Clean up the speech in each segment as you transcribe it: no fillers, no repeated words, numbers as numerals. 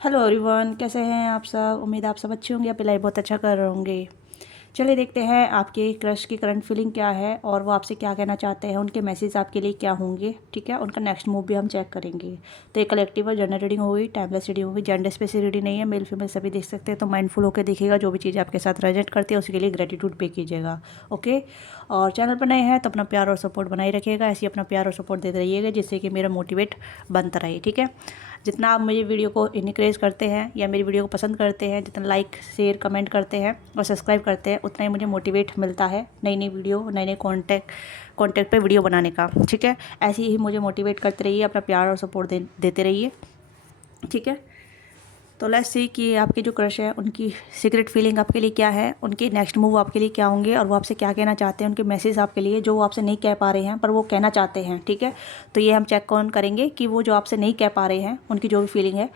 Hello everyone, कैसे हैं आप सब। उम्मीद है आप सब अच्छे होंगे, अपनी लाइफ बहुत अच्छा कर रहे होंगे। चलिए देखते हैं आपके क्रश की करंट फीलिंग क्या है और वो आपसे क्या कहना चाहते हैं, उनके मैसेज आपके लिए क्या होंगे। ठीक है, उनका नेक्स्ट मूव भी हम चेक करेंगे। तो ये कलेक्टिव और जनरल रीडिंग होगी, टाइमलेस रीडिंग होगी, जेंडर स्पेसिफिक रीडिंग नहीं है, मेल फीमेल सभी देख सकते हैं। तो माइंडफुल होकर देखिएगा, जो भी चीज़ आपके साथ रेजोनेट करती है उसके लिए ग्रेटिट्यूड पे कीजिएगा। ओके, और चैनल पर नए हैं तो अपना प्यार और सपोर्ट बनाए रखिएगा, ऐसे ही अपना प्यार और सपोर्ट देते रहिएगा जिससे कि मेरा मोटिवेट बनता रहे। ठीक है, जितना आप मुझे वीडियो को इनक्रेज करते हैं या मेरी वीडियो को पसंद करते हैं, जितना लाइक शेयर कमेंट करते हैं और सब्सक्राइब करते हैं, उतना ही मुझे मोटिवेट मिलता है नई नई वीडियो, नए नए कॉन्टेक्ट पे वीडियो बनाने का। ठीक है, ऐसे ही मुझे मोटिवेट करते रहिए, अपना प्यार और सपोर्ट देते रहिए। ठीक है, तो लेट्स सी कि आपके जो क्रश है उनकी सीक्रेट फीलिंग आपके लिए क्या है, उनके नेक्स्ट मूव आपके लिए क्या होंगे और वो आपसे क्या कहना चाहते हैं, उनके मैसेज आपके लिए जो वो आपसे नहीं कह पा रहे हैं पर वो कहना चाहते हैं। ठीक है, तो ये हम चेक ऑन करेंगे कि वो जो आपसे नहीं कह पा रहे हैं, उनकी जो भी फीलिंग है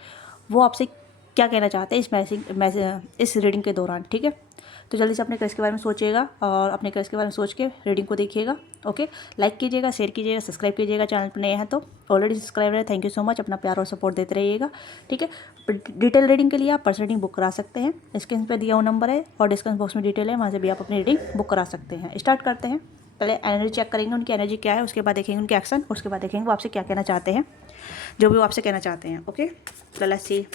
वो आपसे क्या कहना चाहते हैं इस रीडिंग के दौरान। ठीक है, तो जल्दी से अपने क्रश के बारे में सोचिएगा और अपने क्रश के बारे में सोच के रीडिंग को देखिएगा। ओके, लाइक कीजिएगा, शेयर कीजिएगा, सब्सक्राइब कीजिएगा। चैनल पर नए हैं तो ऑलरेडी सब्सक्राइबर है, थैंक यू सो मच। अपना प्यार और सपोर्ट देते रहिएगा। ठीक है, डिटेल रीडिंग के लिए आप पर्सनल रीडिंग बुक करा सकते हैं, स्क्रीन पे दिया हुआ नंबर है और डिस्क्रिप्शन बॉक्स में डिटेल है, वहाँ से भी आप अपनी रीडिंग बुक करा सकते हैं। स्टार्ट करते हैं। पहले एनर्जी चेक करेंगे, उनकी एनर्जी क्या है, उसके बाद देखेंगे उनके एक्शन, उसके बाद देखेंगे वो आपसे क्या कहना चाहते हैं, जो भी वो आपसे कहना चाहते हैं। ओके, तो let's see.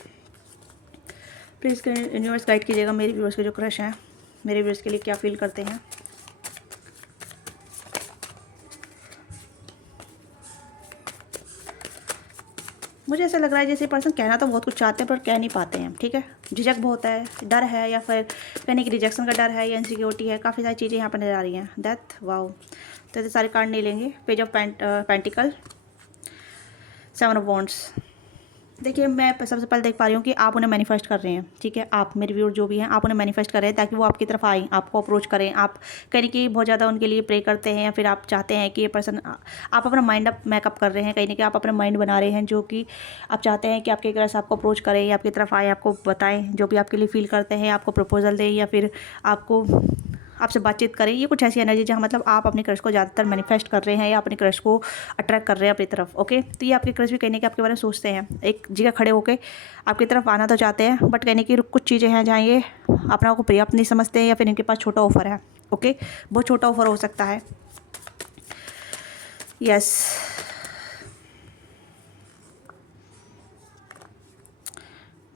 Please universe guide कीजिएगा मेरे व्यूअर्स के जो क्रश हैं, मेरे व्यूअर्स के लिए क्या फील करते हैं। मुझे ऐसा लग रहा है जैसे पर्सन कहना तो बहुत कुछ चाहते हैं पर कह नहीं पाते हैं। ठीक है, झिझक बहुत है, डर है, या फिर कहने की रिजेक्शन का डर है या इनसिक्योरिटी है। काफ़ी सारी चीज़ें यहाँ पर नजर आ रही हैं। डेथ, वाओ, तो ऐसे सारे कार्ड नहीं लेंगे। Page of pentacle, 7 of wands. देखिए, मैं सबसे पहले देख पा रही हूँ कि आप उन्हें मैनिफेस्ट कर रहे हैं। ठीक है, आप मेरे व्यूअर जो भी हैं, आप उन्हें मैनिफेस्ट कर रहे हैं ताकि वो आपकी तरफ आएँ, आपको अप्रोच करें। आप कहीं कि बहुत ज़्यादा उनके लिए प्रे करते हैं या फिर आप चाहते हैं कि ये पर्सन, आप अपना माइंड मेकअप कर रहे हैं, कहीं ना कहीं आप अपना माइंड बना रहे हैं, जो कि आप चाहते हैं कि आपके एक से आपको अप्रोच करें या आपकी तरफ आए, आपको बताएं जो भी आपके लिए फील करते हैं, आपको प्रपोजल दें या फिर आपसे बातचीत करें। ये कुछ ऐसी एनर्जी जहाँ मतलब आप अपने क्रश को ज़्यादातर मैनिफेस्ट कर रहे हैं या अपने क्रश को अट्रैक्ट कर रहे हैं अपनी तरफ। ओके, तो ये आपके क्रश भी कहने के आपके बारे में सोचते हैं, एक जगह खड़े होकर आपकी तरफ आना तो चाहते हैं, बट कहने की कुछ चीज़ें हैं जहाँ ये अपना को पर्याप्त नहीं समझते हैं या फिर इनके पास छोटा ऑफर है। ओके, बहुत छोटा ऑफर हो सकता है। Yes,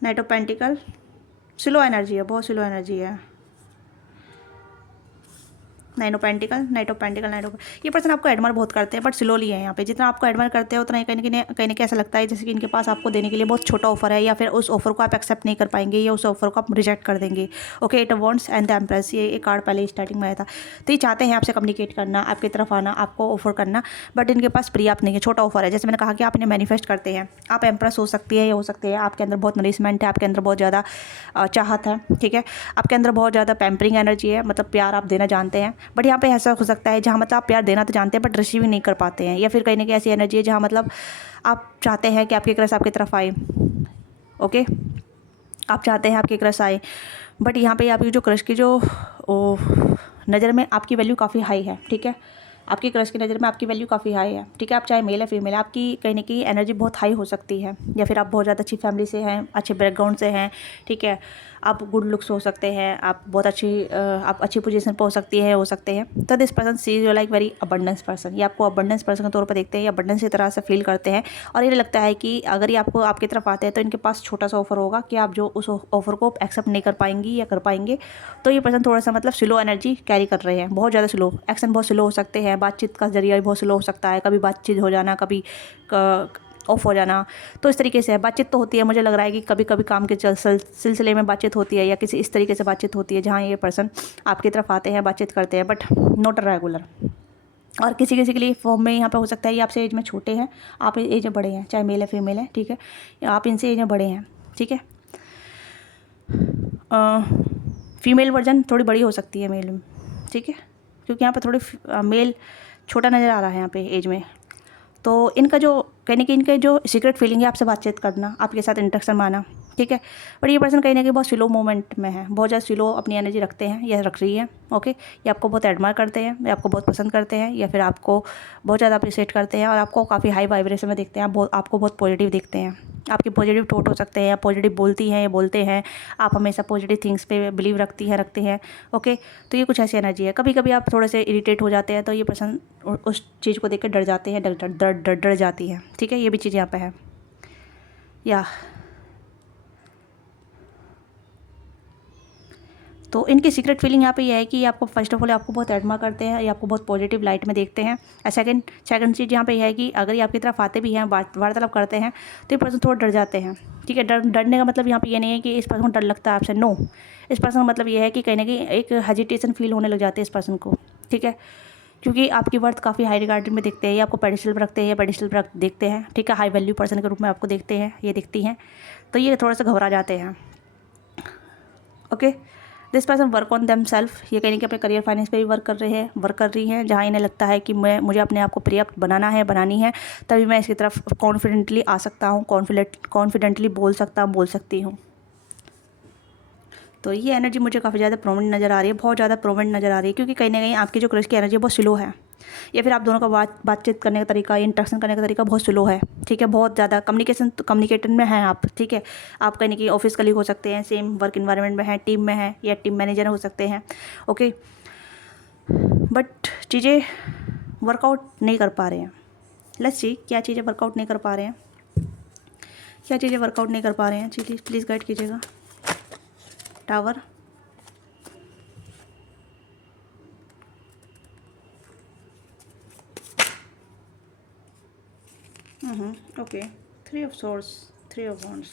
night of pentacle, slow energy है, बहुत स्लो एनर्जी है। Nine of pentacle, night of pentacle, night of, ये पर्सन आपको एडमायर बहुत करते हैं बट स्लोली है यहाँ पे। जितना आपको एडमायर करते हैं उतना ही कहीं ना कहीं ऐसा लगता है जैसे कि इनके पास आपको देने के लिए बहुत छोटा ऑफर है, या फिर उस ऑफर को आप एक्सेप्ट नहीं कर पाएंगे या उस ऑफर को आप रिजेक्ट कर देंगे। Okay, eight of wands and the empress, ये एक कार्ड पहले स्टार्टिंग में आया था। तो ये चाहते हैं आपसे कम्युनिकेट करना, आपकी तरफ आना, आपको ऑफर करना, बट इनके पास पर्याप्त नहीं है, छोटा ऑफर है। जैसे मैंने कहा कि आप इन्हें मैनिफेस्ट करते हैं, आप एम्प्रेस हो सकती है या हो सकते हैं आपके अंदर बहुत नरिशमेंट है, आपके अंदर बहुत ज़्यादा चाहत है। ठीक है, आपके अंदर बहुत ज़्यादा पैम्परिंग एनर्जी है, मतलब प्यार आप देना जानते हैं, बट यहाँ पे ऐसा हो सकता है जहाँ मतलब आप प्यार देना तो जानते हैं बट रिसीविंग नहीं कर पाते हैं, या फिर कहीं ना कहीं ऐसी एनर्जी है जहाँ मतलब आप चाहते हैं कि आपके क्रश आपकी तरफ आए। ओके, आप चाहते हैं आपके क्रश आए, बट यहाँ पे आपकी जो क्रश की जो नज़र में आपकी वैल्यू काफ़ी हाई है। ठीक है, आपकी क्रश की नज़र में आपकी वैल्यू काफ़ी हाई है। ठीक है, आप चाहे मेल है फीमेल है, आपकी कहीं ना कहीं एनर्जी बहुत हाई हो सकती है, या फिर आप बहुत ज़्यादा अच्छी फैमिली से हैं, अच्छे बैकग्राउंड से हैं। ठीक है, आप गुड लुक्स हो सकते हैं, आप बहुत आप अच्छी पोजीशन पर हो सकते हैं। तो this person see you like very abundance person, ये आपको अबंडेंस पर्सन के तौर पर देखते हैं, ये अबंडेंस की तरह से फील करते हैं। और ये लगता है कि अगर ये आपको आपकी तरफ आते हैं तो इनके पास छोटा सा ऑफर होगा कि आप जो उस ऑफर को एक्सेप्ट नहीं कर पाएंगी या कर पाएंगे। तो ये पर्सन थोड़ा सा मतलब स्लो एनर्जी कैरी कर रहे हैं, बहुत ज़्यादा स्लो, एक्शन बहुत स्लो हो सकते हैं, बातचीत का जरिया भी बहुत स्लो हो सकता है, कभी बातचीत हो जाना, कभी ऑफ हो जाना। तो इस तरीके से है, बातचीत तो होती है, मुझे लग रहा है कि कभी कभी काम के सिलसिले में बातचीत होती है या किसी इस तरीके से बातचीत होती है जहाँ ये पर्सन आपकी तरफ आते हैं, बातचीत करते हैं, बट नॉट रेगुलर। और किसी किसी के लिए फॉर्म में यहाँ पे हो सकता है ये आपसे एज में छोटे हैं, आप एज में बड़े हैं, चाहे मेल है फीमेल है। ठीक है, आप इनसे एज में बड़े हैं। ठीक है, फीमेल वर्जन थोड़ी बड़ी हो सकती है मेल में। ठीक है, क्योंकि यहाँ पर थोड़ी मेल छोटा नज़र आ रहा है यहाँ पे एज में। तो इनका जो कहने की इनके जो सीक्रेट फीलिंग है आपसे बातचीत करना, आपके साथ इंटरेक्शन में आना। ठीक है, बट ये पर्सन कहीं ना कहीं बहुत स्लो मोमेंट में है, बहुत ज़्यादा स्लो अपनी एनर्जी रखते हैं या रख रही है। ओके, ये आपको बहुत एडमायर करते हैं, या आपको बहुत पसंद करते हैं, या फिर आपको बहुत ज़्यादा अप्रिशिएट करते हैं और आपको काफ़ी हाई वाइब्रेशन में देखते हैं, आपको बहुत पॉजिटिव देखते हैं। आपके पॉजिटिव थॉट हो सकते हैं, या पॉजिटिव बोलती हैं या बोलते हैं, आप हमेशा पॉजिटिव थिंग्स पे बिलीव रखते हैं। ओके, तो ये कुछ ऐसी एनर्जी है। कभी कभी आप थोड़े से इरिटेट हो जाते हैं, तो ये पर्सन उस चीज़ को देख कर डर जाते हैं, डर जाती है। ठीक है, ये भी चीज़ यहाँ पे है। या तो इनकी सीक्रेट फीलिंग यहाँ पे ये है कि आपको फर्स्ट ऑफ ऑल आपको बहुत एडमायर करते हैं, या आपको बहुत पॉजिटिव लाइट में देखते हैं। सेकंड चीज़ यहाँ पे है कि अगर ये आपकी तरफ आते भी हैं, वार्तालाप करते हैं, तो ये पर्सन थोड़ा डर जाते हैं। ठीक है, डरने का मतलब यहाँ पे ये नहीं है कि इस पर्सन को डर लगता है आपसे, नो। इस पर्सन का मतलब ये है कि कहीं ना कहीं एक हेजिटेशन फील होने लग जाती है इस पर्सन को। ठीक है, क्योंकि आपकी वर्थ काफ़ी हाई रिगार्डेड में देखते हैं, या आपको पेडिस्टल पर रखते हैं या पेडिस्टल पर देखते हैं। ठीक है, हाई वैल्यू पर्सन के रूप में आपको देखते हैं, ये दिखती हैं, तो ये थोड़ा सा घबरा जाते हैं। Okay, this person work on them self, ये कहीं कि अपने करियर फाइनेंस पे भी वर्क कर रही हैं, जहाँ इन्हें लगता है कि मुझे अपने आप को पर्याप्त बनानी है, तभी मैं इसकी तरफ कॉन्फिडेंटली आ सकता हूँ, कॉन्फिडेंटली बोल सकती हूँ। तो ये एनर्जी मुझे काफ़ी ज़्यादा प्रोमिनेंट नज़र आ रही है, बहुत ज़्यादा प्रोमिनेंट नज़र आ रही है, क्योंकि कहीं ना कहीं आपकी जो क्रश की एनर्जी है बहुत स्लो है, या फिर आप दोनों का बातचीत करने का तरीका, इंटरेक्शन करने का तरीका बहुत स्लो है। ठीक है, बहुत ज़्यादा कम्युनिकेशन में हैं आप। ठीक है, आप कहीं ना कहीं ऑफिस कलीग हो सकते हैं, सेम वर्क इन्वायरमेंट में हैं, टीम में हैं, या टीम मैनेजर हो सकते हैं। ओके, बट चीज़ें वर्कआउट नहीं कर पा रहे हैं। लेट्स सी क्या चीज़ें वर्कआउट नहीं कर पा रहे हैं, चलिए प्लीज़ गाइड कीजिएगा। Tower, okay, 3 of source, 3 of wands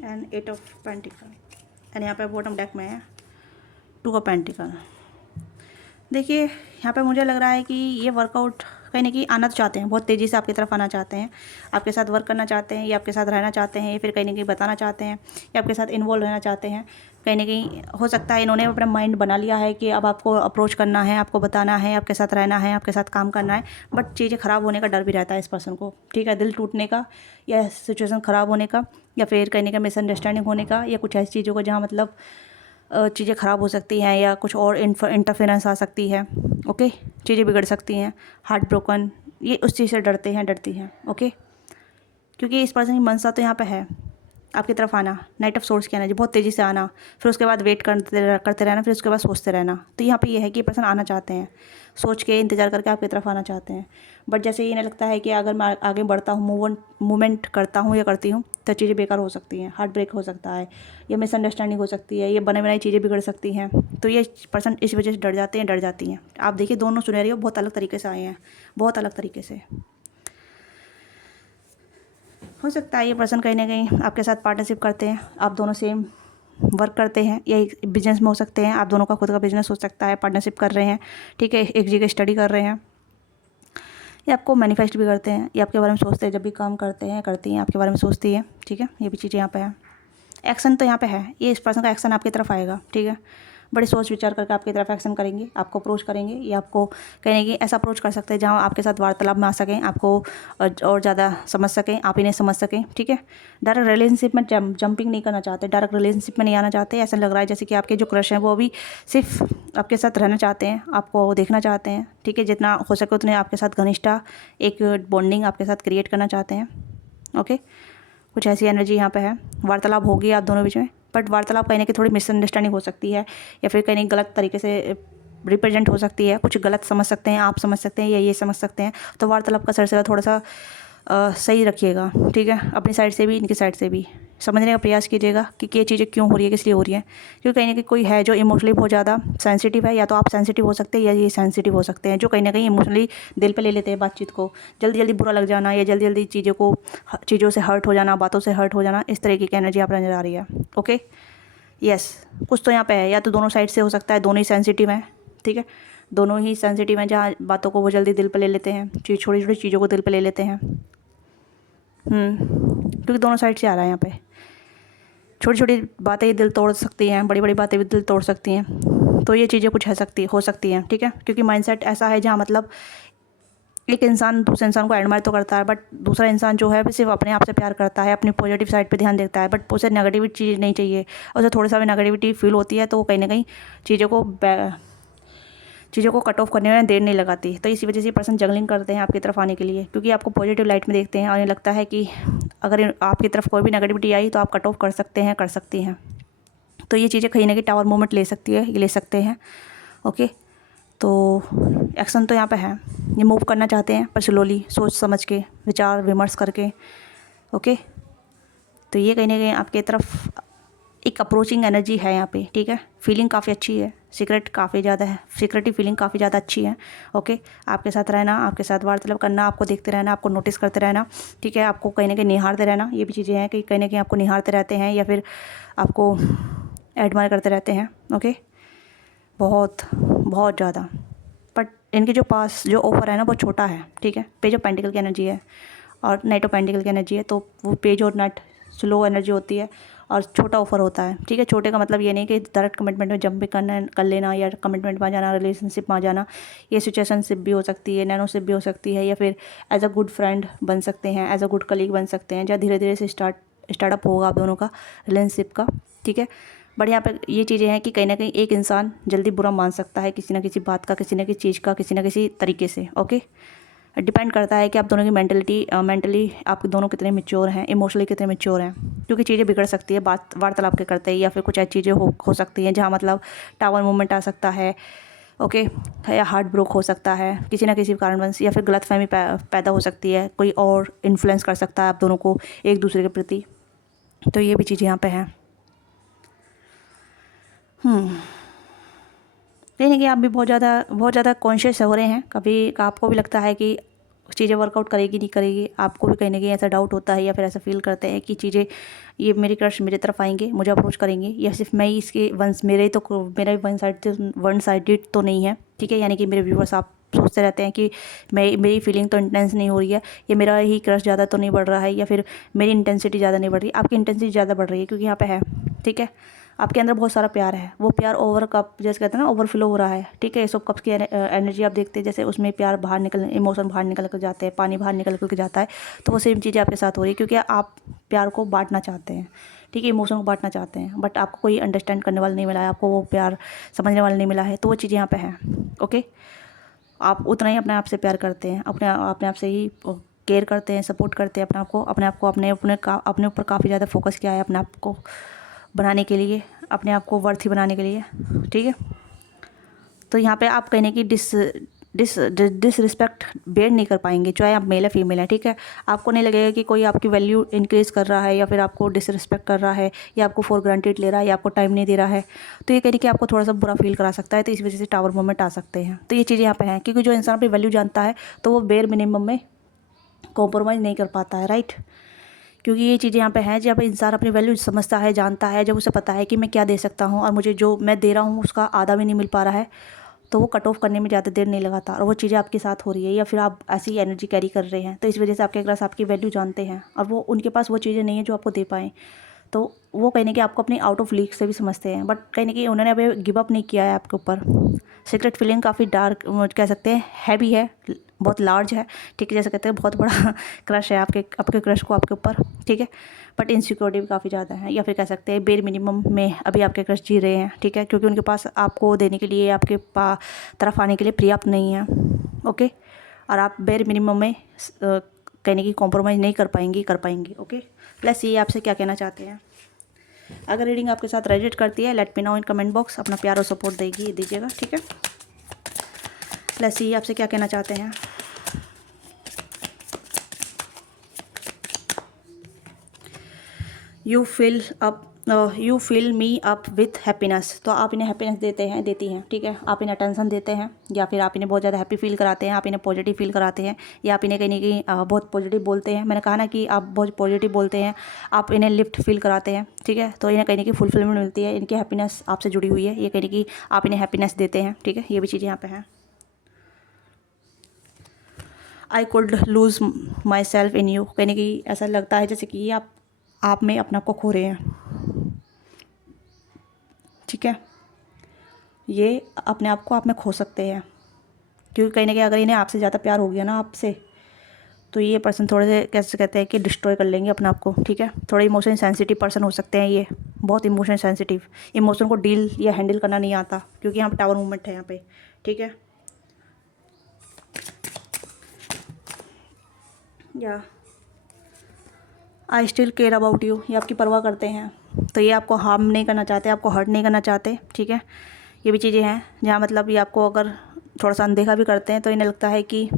and 8 of pentacle, and यहाँ पे बॉटम डेक में है 2 ऑफ पेंटिकल। देखिए, यहाँ पे मुझे लग रहा है कि ये वर्कआउट कहीं ना कहीं आना तो चाहते हैं, बहुत तेज़ी से आपकी तरफ आना चाहते हैं, आपके साथ वर्क करना चाहते हैं, या आपके साथ रहना चाहते हैं, या फिर कहीं ना कहीं बताना चाहते हैं, या आपके साथ इन्वॉल्व रहना चाहते हैं। कहीं ना कहीं हो सकता है इन्होंने अपना माइंड बना लिया है कि अब आपको अप्रोच करना है, आपको बताना है, आपके साथ रहना है, आपके साथ काम करना है, बट चीज़ें ख़राब होने का डर भी रहता है इस पर्सन को। ठीक है, दिल टूटने का, या सिचुएशन ख़राब होने का, या फिर कहीं ना कहीं मिसअंडरस्टैंडिंग होने का, या कुछ ऐसी चीज़ों को जहाँ मतलब चीज़ें ख़राब हो सकती हैं, या कुछ और इंटरफेरेंस आ सकती है। ओके, चीज़ें बिगड़ सकती हैं, हार्ट ब्रोकन, ये उस चीज़ से डरती हैं। ओके, क्योंकि इस पर्सन की मनसा तो यहाँ पे है आपकी तरफ आना, नाइट ऑफ सोर्स की एनर्जी, बहुत तेज़ी से आना, फिर उसके बाद वेट करते रहना, फिर उसके बाद सोचते रहना। तो यहाँ पे ये है कि पर्सन आना चाहते हैं, सोच के इंतज़ार करके आपकी तरफ आना चाहते हैं, बट जैसे इन्हें लगता है कि अगर मैं आगे बढ़ता हूँ, मूवमेंट करता हूँ या करती हूँ, तो चीज़ें बेकार हो सकती हैं, हार्ट ब्रेक हो सकता है, या मिसअंडरस्टैंडिंग हो सकती है, ये बने बनाई चीज़ें बिगड़ सकती हैं। तो ये पर्सन इस वजह से डर जाती हैं। आप देखिए, दोनों सिनेरियो बहुत अलग तरीके से आए हैं, बहुत अलग तरीके से। हो सकता है ये पर्सन कहीं ना कहीं आपके साथ पार्टनरशिप करते हैं, आप दोनों सेम वर्क करते हैं, या एक बिजनेस में हो सकते हैं, आप दोनों का खुद का बिजनेस हो सकता है, पार्टनरशिप कर रहे हैं। ठीक है, एक जगह स्टडी कर रहे हैं, या आपको मैनिफेस्ट भी करते हैं, या आपके बारे में सोचते हैं, जब भी काम करती हैं आपके बारे में सोचती है। ठीक है, ये भी चीज़ें यहाँ पे है। एक्शन तो यहाँ पे है, ये इस पर्सन का एक्शन आपकी तरफ आएगा। ठीक है, बड़े सोच विचार करके आपकी तरफ एक्शन करेंगे, आपको अप्रोच करेंगे, या आपको कहेंगे कि ऐसा अप्रोच कर सकते हैं जहाँ आपके साथ वार्तालाप में आ सकें, आपको और ज़्यादा समझ सकें, आप इन्हें समझ सकें। ठीक है, डायरेक्ट रिलेशनशिप में जंपिंग नहीं करना चाहते, डायरेक्ट रिलेशनशिप में नहीं आना चाहते। ऐसा लग रहा है जैसे कि आपके जो क्रश हैं वो अभी सिर्फ आपके साथ रहना चाहते हैं, आपको देखना चाहते हैं। ठीक है, जितना हो सके उतने आपके साथ घनिष्ठता, एक बॉन्डिंग आपके साथ क्रिएट करना चाहते हैं। ओके, कुछ ऐसी एनर्जी यहाँ पे है। वार्तालाप होगी आप दोनों बीच में, बट वार्तालाप कहीं ना कहीं थोड़ी मिसअंडरस्टैंडिंग हो सकती है, या फिर कहीं गलत तरीके से रिप्रेजेंट हो सकती है, कुछ गलत समझ सकते हैं, आप समझ सकते हैं, या ये समझ सकते हैं। तो वार्तालाप का सिलसिला थोड़ा सा सही रखिएगा। ठीक है, अपनी साइड से भी, इनकी साइड से भी समझने का प्रयास कीजिएगा कि ये चीज़ें क्यों हो रही है, किस लिए हो रही है। क्योंकि कहीं ना कहीं कोई है जो इमोशनली बहुत ज़्यादा सेंसिटिव है, या तो आप सेंसिटिव हो सकते हैं, या ये सेंसिटिव हो सकते हैं, जो कहीं ना कहीं इमोशनली दिल पे ले लेते हैं बातचीत को, जल्दी जल्दी बुरा लग जाना, या जल्दी जल्दी चीज़ों से हर्ट हो जाना, बातों से हर्ट हो जाना, इस तरीके की एनर्जी आप नज़र आ रही है। ओके, यस, कुछ तो यहाँ पे है, या तो दोनों साइड से हो सकता है, दोनों ही सेंसिटिव हैं। ठीक है, दोनों ही सेंसिटिव हैं, जहाँ बातों को वो जल्दी दिल पे ले लेते हैं, छोटी छोटी चीज़ों को दिल पे ले लेते हैं। क्योंकि दोनों साइड से आ रहा है यहाँ पे, छोटी छोटी बातें ही दिल तोड़ सकती हैं, बड़ी बड़ी बातें भी दिल तोड़ सकती हैं। तो ये चीज़ें कुछ हो सकती हैं। ठीक है, क्योंकि माइंडसेट ऐसा है जहाँ मतलब एक इंसान दूसरे इंसान को एडमायर तो करता है, बट दूसरा इंसान जो है वो सिर्फ अपने आप से प्यार करता है, अपनी पॉजिटिव साइड पे ध्यान देता है, बट उसे नेगेटिव चीज़ नहीं चाहिए। उसे थोड़ी सा भी नेगेटिविटी फील होती है तो वो कहीं ना कहीं चीज़ों को कट ऑफ करने में देर नहीं लगाती। तो इसी वजह से पर्सन जगलिंग करते हैं आपकी तरफ आने के लिए, क्योंकि आपको पॉजिटिव लाइट में देखते हैं और इन्हें लगता है कि अगर आपकी तरफ कोई भी नेगेटिविटी आई तो आप कट ऑफ कर सकते हैं, कर सकती हैं। तो ये चीज़ें कहीं ना कहीं टावर मूवमेंट ले सकती है, ये ले सकते हैं। ओके, तो एक्शन तो यहाँ पे है, ये मूव करना चाहते हैं पर स्लोली, सोच समझ के, विचार विमर्श करके। ओके, तो ये कहीं ना कहीं आपकी तरफ एक अप्रोचिंग एनर्जी है यहाँ पे, ठीक है। फीलिंग काफ़ी अच्छी है, सीक्रेट काफ़ी ज़्यादा है, सीक्रेटिव फीलिंग काफ़ी ज़्यादा अच्छी है। ओके, आपके साथ रहना, आपके साथ वार्तालाप करना, आपको देखते रहना, आपको नोटिस करते रहना, ठीक है। आपको कहीं ना कहीं निहारते रहना, ये भी चीज़ें हैं कि कहीं ना कहीं आपको निहारते रहते हैं या फिर आपको एडमायर करते रहते हैं। ओके, बहुत बहुत ज़्यादा। बट इनके जो पास जो ऑफर है ना वो छोटा है, ठीक है। पेज ऑफ पेंटिकल की एनर्जी है और नाइट ऑफ पेंटिकल की एनर्जी है, तो वो पेज और नाइट स्लो एनर्जी होती है और छोटा ऑफर होता है, ठीक है। छोटे का मतलब ये नहीं कि डायरेक्ट कमिटमेंट में जंप भी करना कर लेना या कमिटमेंट में आ जाना, रिलेशनशिप में आ जाना। ये सिचुएशनशिप भी हो सकती है, नैनोशिप भी हो सकती है, या फिर एज अ गुड फ्रेंड बन सकते हैं, एज अ गुड कलीग बन सकते हैं, जहाँ धीरे धीरे से स्टार्टअप होगा आप दोनों का रिलेशनशिप का, ठीक है। बट यहाँ पे ये चीज़ें हैं कि कहीं ना कहीं एक इंसान जल्दी बुरा मान सकता है किसी ना किसी बात का, किसी ना किसी चीज़ का, किसी ना किसी तरीके से। ओके, डिपेंड करता है कि आप दोनों की मेंटली आप दोनों कितने मैच्योर हैं, इमोशनली कितने मैच्योर हैं, क्योंकि चीज़ें बिगड़ सकती है बात वार्तालाप के करते हैं, या फिर कुछ ऐसी चीज़ें हो सकती हैं जहाँ मतलब टावर मूवमेंट आ सकता है। ओके, या हार्ट ब्रोक हो सकता है किसी ना किसी कारणवश, या फिर गलतफहमी पैदा हो सकती है, कोई और इन्फ्लुएंस कर सकता है आप दोनों को एक दूसरे के प्रति। तो ये भी चीज़ें यहाँ पे हैं। नहीं कि आप भी बहुत ज़्यादा कॉन्शियस हो रहे हैं। कभी आपको भी लगता है कि चीज़ें वर्कआउट करेगी नहीं करेगी, आपको भी कहीं ना कहीं ऐसा डाउट होता है, या फिर ऐसा फील करते हैं कि चीज़ें ये मेरी क्रश मेरी तरफ आएंगे, मुझे अप्रोच करेंगे, या सिर्फ मैं ही इसके मेरा भी वन साइडेड तो नहीं है, ठीक है। यानी कि मेरे व्यूवर्स आप सोचते रहते हैं कि मेरी फीलिंग तो इंटेंस नहीं हो रही है, या मेरा ही क्रश ज़्यादा तो नहीं बढ़ रहा है, या फिर मेरी इंटेंसिटी ज़्यादा नहीं बढ़ रही। आपकी इंटेंसिटी ज़्यादा बढ़ रही है, क्योंकि यहाँ पे है, ठीक है। आपके अंदर बहुत सारा प्यार है, वो प्यार ओवर कप जैसे कहते हैं ना, ओवरफ्लो हो रहा है, ठीक है। ये सब कप्स की एनर्जी आप देखते हैं, जैसे उसमें प्यार बाहर निकल, इमोशन बाहर निकल कर जाते हैं, पानी बाहर निकल कर जाता है। तो वो सेम चीज़ें आपके साथ हो रही है, क्योंकि आप प्यार को बांटना चाहते हैं, ठीक है, इमोशन को बांटना चाहते हैं, बट आपको कोई अंडरस्टैंड करने वाला नहीं मिला है, आपको वो प्यार समझने वाला नहीं मिला है। तो वो चीज़ें यहाँ पे हैं। ओके, आप उतना ही अपने आप से प्यार करते हैं, अपने आप से ही केयर करते हैं, सपोर्ट करते हैं अपने ऊपर काफ़ी ज़्यादा फोकस किया है अपने आप को बनाने के लिए, अपने आप को वर्थी बनाने के लिए, ठीक है। तो यहाँ पे आप कहने की डिसरिस्पेक्ट बेयर नहीं कर पाएंगे, चाहे आप मेल है फीमेल है, ठीक है। आपको नहीं लगेगा कि कोई आपकी वैल्यू इंक्रीज़ कर रहा है, या फिर आपको डिसरिस्पेक्ट कर रहा है, या आपको फॉर ग्रांटेड ले रहा है, या आपको टाइम नहीं दे रहा है। तो ये कहने कि आपको थोड़ा सा बुरा फील करा सकता है, तो इस वजह से टावर मोमेंट आ सकते हैं। तो ये चीज़ें यहाँ पे हैं, क्योंकि जो इंसान अपनी वैल्यू जानता है तो वो बेयर मिनिमम में कॉम्प्रोमाइज़ नहीं कर पाता है, राइट। क्योंकि ये चीज़ें यहाँ पे हैं, जब इंसान अपनी वैल्यू समझता है, जानता है, जब उसे पता है कि मैं क्या दे सकता हूँ और मुझे जो मैं दे रहा हूँ उसका आधा भी नहीं मिल पा रहा है, तो वो कट ऑफ करने में ज़्यादा देर नहीं लगाता, और वो चीज़ें आपके साथ हो रही है, या फिर आप ऐसी एनर्जी कैरी कर रहे हैं। तो इस वजह से आपके पास आपकी वैल्यू जानते हैं, और वो उनके पास वो चीज़ें नहीं है जो आपको दे पाएँ। तो वो कहीं ना कहीं आपको अपनी आउट ऑफ लीग से भी समझते हैं, बट कहीं ना कहीं उन्होंने अभी गिव अप नहीं किया है आपके ऊपर। सीक्रेट फीलिंग काफ़ी डार्क कह सकते हैं, हैवी है, बहुत लार्ज है, ठीक है। जैसे कहते हैं बहुत बड़ा क्रश है आपके क्रश को आपके ऊपर, ठीक है। बट इनसिक्योरिटी भी काफ़ी ज़्यादा है, या फिर कह सकते हैं बेर मिनिमम में अभी आपके क्रश जी रहे हैं, ठीक है। क्योंकि उनके पास आपको देने के लिए, आपके तरफ आने के लिए पर्याप्त नहीं है। ओके, और आप बेर मिनिमम में कहने की कॉम्प्रोमाइज़ नहीं कर पाएंगी। ओके, प्लस ये आपसे क्या कहना चाहते हैं। अगर रीडिंग आपके साथ रेजोनेट करती है, let me know in comment box, अपना प्यार और सपोर्ट दीजिएगा, ठीक है। प्लस ये आपसे क्या कहना चाहते हैं। You fill me up with happiness. तो आप इन्हें हैप्पीनेस देती हैं, ठीक है। आप इन्हें अटेंशन देते हैं, या फिर आप इन्हें बहुत ज़्यादा हैप्पी फील कराते हैं, आप इन्हें पॉजिटिव फील कराते हैं, या आप इन्हें कहीं ना कहीं बहुत पॉजिटिव बोलते हैं। मैंने कहा ना कि आप बहुत पॉजिटिव बोलते हैं, आप इन्हें लिफ्ट फील कराते हैं, ठीक है। तो इन्हें कहीं ना कहीं फुलफिलमेंट मिलती है, इनकी हैप्पीनेस आपसे जुड़ी हुई है, ये कहीं ना कहीं आप इन्हें हैप्पीनेस देते हैं, ठीक है। ये भी चीज़ें यहाँ पे हैं। I could lose myself in you, कहने की ऐसा लगता है जैसे कि आप में अपने आप को खो रहे हैं, ठीक है। ये अपने आप को आप में खो सकते हैं, क्योंकि कहीं ना कहीं अगर इन्हें आपसे ज़्यादा प्यार हो गया ना आपसे, तो ये पर्सन थोड़े से कैसे कहते हैं कि डिस्ट्रॉय कर लेंगे अपने आप को, ठीक है। थोड़े इमोशन सेंसिटिव पर्सन हो सकते हैं, ये बहुत इमोशन सेंसिटिव, इमोशन को डील या हैंडल करना नहीं आता, क्योंकि यहाँ पर टावर मूवमेंट है यहाँ पे, ठीक है। या I still care about you, ये आपकी परवाह करते हैं, तो ये आपको हार्म नहीं करना चाहते, आपको हर्ट नहीं करना चाहते, ठीक है। ये भी चीज़ें हैं जहाँ मतलब ये आपको अगर थोड़ा सा अनदेखा भी करते हैं तो इन्हें लगता है कि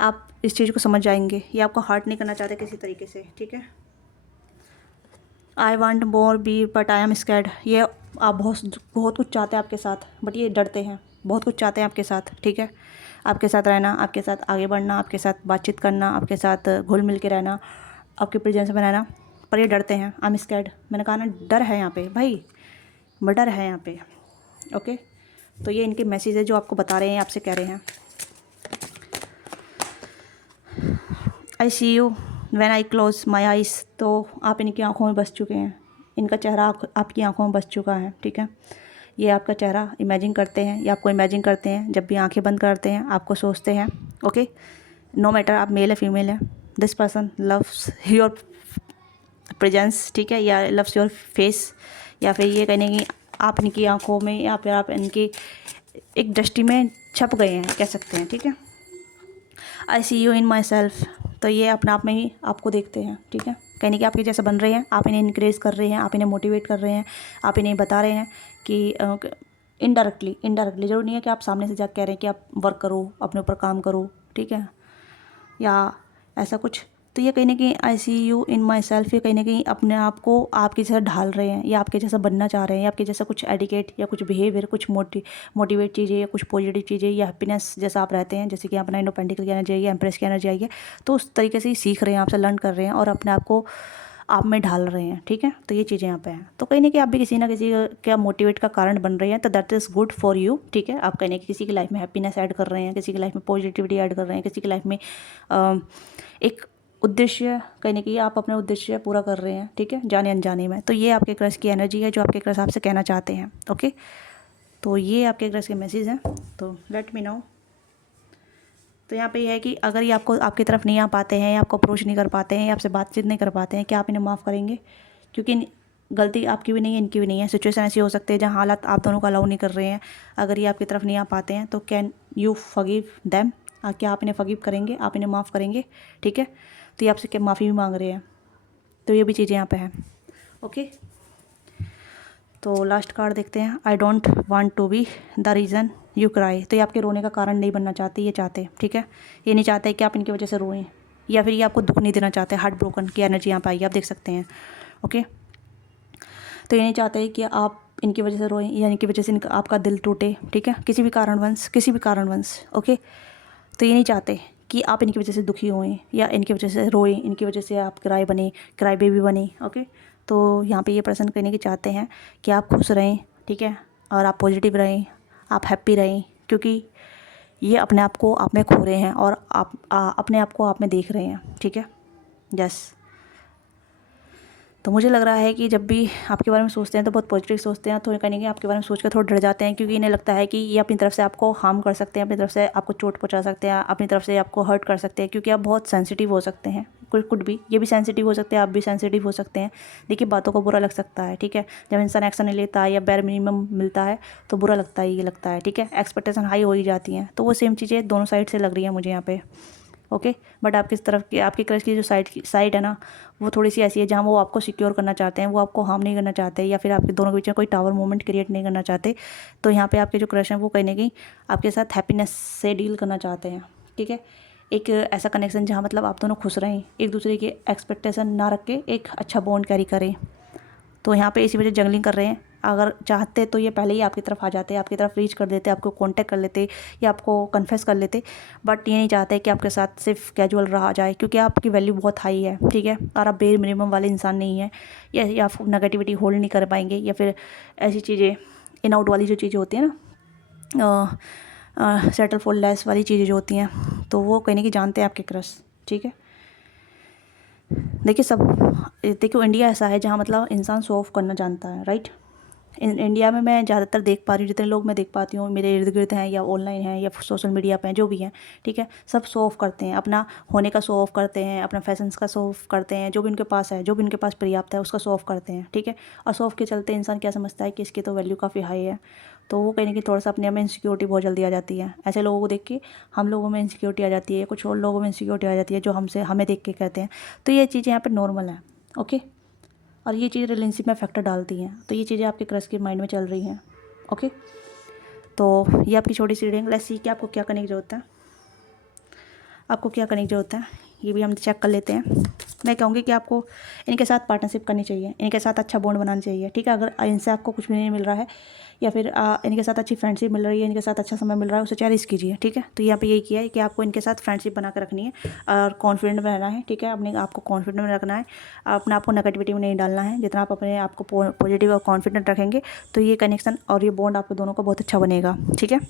आप इस चीज़ को समझ जाएंगे, ये आपको हर्ट नहीं करना चाहते किसी तरीके से, ठीक है। I want more be but I am scared, ये आप बहुत कुछ चाहते हैं आपके साथ, बट ये डरते हैं, बहुत कुछ चाहते हैं आपके साथ, ठीक है। आपके साथ रहना, आपके साथ आगे बढ़ना, आपके साथ बातचीत करना, आपके साथ घुल मिल के रहना, आपके प्रेजेंस में रहना, पर ये डरते हैं। आई एम स्कैर्ड, मैंने कहा ना डर है यहाँ पे भाई, डर है यहाँ पे, ओके। तो ये इनके मैसेज है जो आपको बता रहे हैं, आपसे कह रहे हैं। I see you when I close my eyes, तो आप इनकी आंखों में बस चुके हैं, इनका चेहरा आपकी आंखों में बस चुका है, ठीक है। ये आपका चेहरा इमेजिन करते हैं, ये आपको इमेजिन करते हैं, जब भी आंखें बंद करते हैं आपको सोचते हैं, ओके। नो मैटर आप मेल है फीमेल है, this person loves your presence, ठीक है, या लव्स योर फेस, या फिर ये कहने की आप इनकी आंखों में या फिर आप इनकी एक दृष्टि में छप गए हैं, कह सकते हैं, ठीक है। आई see you in my self, तो ये अपने आप में ही आपको देखते हैं, ठीक है। कहने कि आपके जैसे बन रहे हैं, आप इन्हें इनक्रेज कर रहे हैं, आप इन्हें मोटिवेट कर रहे हैं, आप इन्हें बता रहे हैं कि इनडायरेक्टली ज़रूरी नहीं है कि आप सामने से जाकर कह रहे हैं कि आप वर्क करो, अपने ऊपर काम करो, ठीक है, या ऐसा कुछ। तो ये कहीं ना कहीं आई see you in my self, ये कहीं ना कहीं अपने आप को आपके जैसा ढाल रहे हैं, या आपके जैसा बनना चाह रहे हैं, या आपके जैसा कुछ एडिकेट या कुछ बिहेवियर, कुछ मोटिवेट चीज़ें या कुछ पॉजिटिव चीज़ें या हैप्पीनेस जैसा आप रहते हैं, जैसे कि आप 9 ऑफ पेंटिकल की एनर्जी आई है, एम्प्रेस की एनर्जी आई है, तो उस तरीके से ही सीख रहे हैं, आपसे लर्न कर रहे हैं और अपने आप को आप में ढाल रहे हैं, ठीक है। तो ये चीज़ें यहाँ पे हैं, तो कहीं ना कहीं आप भी किसी ना किसी का मोटिवेट का कारण बन रहे हैं, तो that is good for you, ठीक है। आप कहीं ना किसी की लाइफ में हैप्पीनेस ऐड कर रहे हैं, किसी की लाइफ में पॉजिटिविटी ऐड कर रहे हैं, किसी की लाइफ में एक उद्देश्य, कहीं ना कहीं आप अपने उद्देश्य पूरा कर रहे हैं, ठीक है, जाने अनजाने में। तो ये आपके क्रश की एनर्जी है जो आपके क्रश आपसे कहना चाहते हैं, ओके। तो ये आपके क्रश के मैसेज हैं, तो लेट मी नो। तो यहाँ पे ये है कि अगर ये आपको आपकी तरफ नहीं आ पाते हैं, या आपको अप्रोच नहीं कर पाते हैं, या आपसे बातचीत नहीं कर पाते हैं, क्या आप इन्हें माफ़ करेंगे? क्योंकि गलती आपकी भी नहीं है, इनकी भी नहीं है। सिचुएशन ऐसी हो सकती है जहाँ हालात आप दोनों को अलाउ नहीं कर रहे हैं। अगर ये आपकी तरफ नहीं आ पाते हैं तो कैन यू फॉरगिव देम, क्या आप इन्हें फॉरगिव करेंगे, आप इन्हें माफ़ करेंगे, ठीक है। तो ये आपसे क्या माफ़ी भी मांग रहे हैं, तो ये भी चीज़ें यहाँ पे हैं, ओके। तो लास्ट कार्ड देखते हैं। I don't want to be the reason you cry, तो ये आपके रोने का कारण नहीं बनना चाहते, ये चाहते, ठीक है। ये नहीं चाहते कि आप इनकी वजह से रोएं, या फिर ये आपको दुख नहीं देना चाहते। हार्ट ब्रोकन की एनर्जी यहाँ पे आई, आप देख सकते हैं, ओके। तो ये नहीं चाहते कि आप इनकी वजह से रोएं, या इनकी वजह से आपका दिल टूटे, ठीक है, किसी भी कारणवश, ओके। तो ये नहीं चाहते कि आप इनकी वजह से दुखी होएं, या इनकी वजह से रोएं, इनकी वजह से आप क्राई बेबी बने, ओके। तो यहाँ पे ये पर्सन कहने की चाहते हैं कि आप खुश रहें, ठीक है, और आप पॉजिटिव रहें, आप हैप्पी रहें, क्योंकि ये अपने आप को आप में खो रहे हैं और आप अपने आप को आप में देख रहे हैं, ठीक है, यस। तो मुझे लग रहा है कि जब भी आपके बारे में सोचते हैं तो बहुत पॉजिटिव सोचते हैं, तो कहीं आपके बारे में सोच कर थोड़ा डर जाते हैं, क्योंकि इन्हें लगता है कि ये अपनी तरफ से आपको हार्म कर सकते हैं, अपनी तरफ से आपको चोट पहुंचा सकते हैं, अपनी तरफ से आपको हर्ट कर सकते हैं, क्योंकि आप बहुत सेंसिटिव हो सकते हैं। कुछ भी, ये भी सेंसिटिव हो सकते हैं, आप भी सेंसिटिव हो सकते हैं। देखिए, बातों को बुरा लग सकता है, ठीक है, जब इंसान एक्शन नहीं लेता है या बैर मिनिमम मिलता है तो बुरा लगता है, ये लगता है, ठीक है। एक्सपेक्टेशन हाई हो ही जाती हैं, तो वो सेम चीज़ें दोनों साइड से लग रही हैं मुझे यहाँ पे, ओके। बट आपकी तरफ की, आपकी क्रश की जो साइड है ना, वो थोड़ी सी ऐसी है जहाँ वो आपको सिक्योर करना चाहते हैं, वो आपको हार्म नहीं करना चाहते, या फिर आपके दोनों के बीच में कोई टावर मोमेंट क्रिएट नहीं करना चाहते। तो यहाँ पे आपके जो क्रश हैं वो कहीं ना कहीं आपके साथ हैप्पीनेस से डील करना चाहते हैं, ठीक है। एक ऐसा कनेक्शन जहाँ मतलब आप दोनों खुश रहें, एक दूसरे की एक्सपेक्टेशन ना रख के एक अच्छा बॉन्ड कैरी करें। तो यहाँ पे इसी वजह जंगलिंग कर रहे हैं। अगर चाहते तो ये पहले ही आपकी तरफ आ जाते, आपकी तरफ रीच कर देते, आपको कांटेक्ट कर लेते या आपको कन्फेस कर लेते, बट ये नहीं चाहते कि आपके साथ सिर्फ कैजुअल रहा जाए, क्योंकि आपकी वैल्यू बहुत हाई है, ठीक है, और आप बेर मिनिमम वाले इंसान नहीं हैं, या आप नेगेटिविटी होल्ड नहीं कर पाएंगे, या फिर ऐसी चीज़ें इन आउट वाली जो चीज़ें होती हैं ना, सेटल फॉर लेस वाली चीज़ें जो होती हैं, तो वो कहने की जानते हैं आपके क्रश, ठीक है। देखिए इंडिया ऐसा है जहाँ मतलब इंसान शो ऑफ करना जानता है, राइट। इंडिया में मैं ज़्यादातर देख पा रही हूँ, जितने लोग मैं देख पाती हूँ मेरे इर्द गिर्द हैं या ऑनलाइन हैं या सोशल मीडिया पे हैं, जो भी हैं, ठीक है, सब शो ऑफ करते हैं, अपना होने का शो ऑफ करते हैं, अपना फैशंस का शो ऑफ करते हैं, जो भी उनके पास है, जो भी उनके पास पर्याप्त है उसका शो ऑफ करते हैं, ठीक है। और शो ऑफ के चलते इंसान क्या समझता है कि इसकी तो वैल्यू काफ़ी हाई है, तो वो कहीं ना कहीं थोड़ा सा अपने में इनसिक्योरिटी बहुत जल्दी आ जाती है। ऐसे लोगों को देख के हम लोगों में इनसिक्योरिटी आ जाती है, कुछ और लोगों में इनसिक्योरिटी आ जाती है जो हमसे हमें देख के कहते हैं। तो ये चीज़ें यहाँ पर नॉर्मल है, ओके। और ये चीज़ रिलेशनशिप में फैक्टर डालती हैं, तो ये चीज़ें आपके क्रश के माइंड में चल रही हैं, ओके। तो ये आपकी छोटी सी रीडिंग। लेट्स सी कि आपको क्या करने की ज़रूरत है, आपको क्या करने की ज़रूरत है, ये भी हम चेक कर लेते हैं। मैं कहूँगी कि आपको इनके साथ पार्टनरशिप करनी चाहिए, इनके साथ अच्छा बॉन्ड बनाना चाहिए, ठीक है। अगर इनसे आपको कुछ भी नहीं मिल रहा है या फिर इनके साथ अच्छी फ्रेंडशिप मिल रही है, इनके साथ अच्छा समय मिल रहा है, उसे चेरिश कीजिए, ठीक है। तो यहाँ पे यही किया है कि आपको इनके साथ फ्रेंडशिप बना कर रखनी है और कॉन्फिडेंट में रहना है, ठीक है। अपने आपको कॉन्फिडेंट में रखना है, अपने आपको नेगेटिविटी में नहीं डालना है। जितना आप अपने आप को पॉजिटिव और कॉन्फिडेंट रखेंगे तो ये कनेक्शन और ये बॉन्ड आपको दोनों का बहुत अच्छा बनेगा, ठीक है।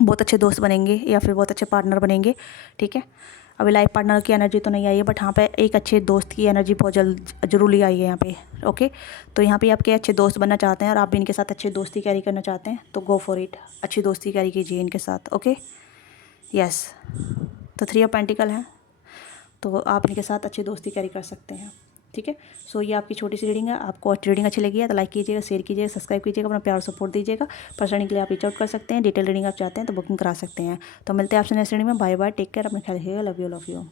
बहुत अच्छे दोस्त बनेंगे या फिर बहुत अच्छे पार्टनर बनेंगे, ठीक है। अभी लाइफ पार्टनर की एनर्जी तो नहीं आई है, बट यहाँ पे एक अच्छे दोस्त की एनर्जी बहुत जरूरी आई है यहाँ पे, ओके। तो यहाँ पे आपके अच्छे दोस्त बनना चाहते हैं और आप भी इनके साथ अच्छी दोस्ती कैरी करना चाहते हैं तो गो फॉर इट, अच्छी दोस्ती कैरी कीजिए इनके साथ, ओके। यस, तो 3 ऑफ पेंटिकल है, तो आप इनके साथ अच्छी दोस्ती कैरी कर सकते हैं, ठीक है। सो ये आपकी छोटी सी रीडिंग है। आपको रीडिंग अच्छी लगी है तो लाइक कीजिएगा, शेयर कीजिएगा, सब्सक्राइब कीजिएगा, अपना प्यार सपोर्ट दीजिएगा। पर्सनल के लिए आप रीच आउट कर सकते हैं, डिटेल रीडिंग आप चाहते हैं तो बुकिंग करा सकते हैं। तो मिलते हैं आपसे नेक्स्ट रीडिंग में। बाय बाय, टेक केयर, अपने ख्याल रखिएगा, लव यू।